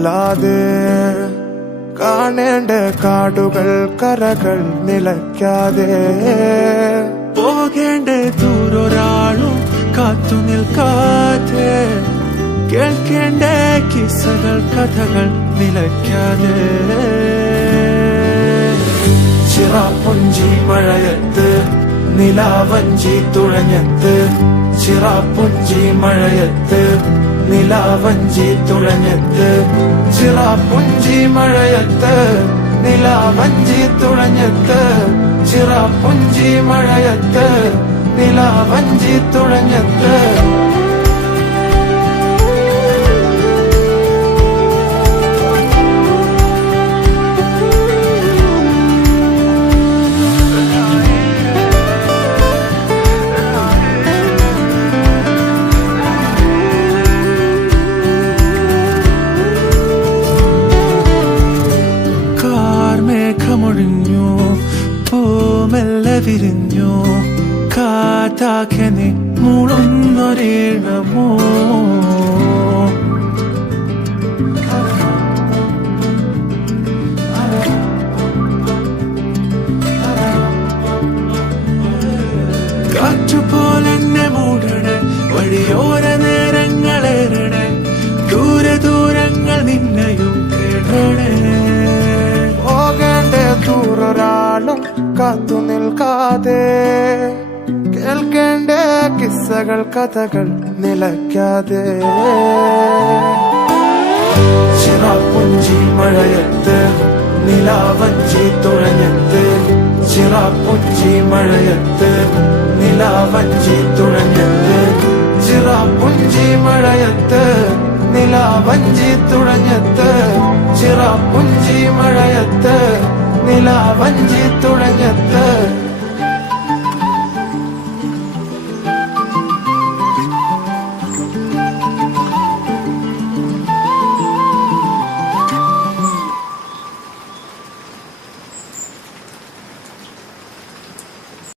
അല്ലാതെ കാണേണ്ട കാടുകൾ കരകൾ നിലയ്ക്കാതെ പോകേണ്ട ദൂരൊരാളും കാത്തു നിൽക്കാതെ കേൾക്കേണ്ട കിസ്സകൾ കഥകൾ നിലയ്ക്കാതെ ചിറാപ്പുഞ്ചി മഴയത്ത് നിലാവഞ്ചി തുഴഞ്ഞത്ത് ചിറാപ്പുഞ്ചി മഴയത്ത് നിലാവഞ്ചി തുഴഞ്ഞത്ത് ചിറാപ്പുഞ്ചി മഴയത്ത് നിലാവഞ്ചി തുഴഞ്ഞത്ത് ചിറാപ്പുഞ്ചി മഴയത്ത് നിലാവഞ്ചി തുഴഞ്ഞത്ത് മേഘമൊഴിഞ്ഞു പൂമെല്ലെ വിരിഞ്ഞു കാറ്റാകെ നീ മൂളുന്നൊരീണമോ കാറ്റുപോലെന്നെ മൂടണേ വഴിയോര നേരങ്ങളേറണേ ദൂരെ ദൂരങ്ങൾ നിന്നെയും കേടണേ ദൂരൊരാളും കാത്തു നിൽക്കാതെ കേൾക്കേണ്ട കിസ്സകൾ കഥകൾ നിലയ്ക്കാതെ ചിറാപ്പുഞ്ചി മഴയത്ത് നിലാവഞ്ചി തുഴഞ്ഞത്ത് ചിറാപ്പുഞ്ചി മഴയത്ത് നിലാവഞ്ചി തുഴഞ്ഞത്ത് ചിറാപ്പുഞ്ചി മഴയത്ത് നിലാവഞ്ചി തുഴഞ്ഞത്ത് ചിറാപ്പുഞ്ചി മഴയത്ത് നിലാവഞ്ചി തുഴഞ്ഞത്ത്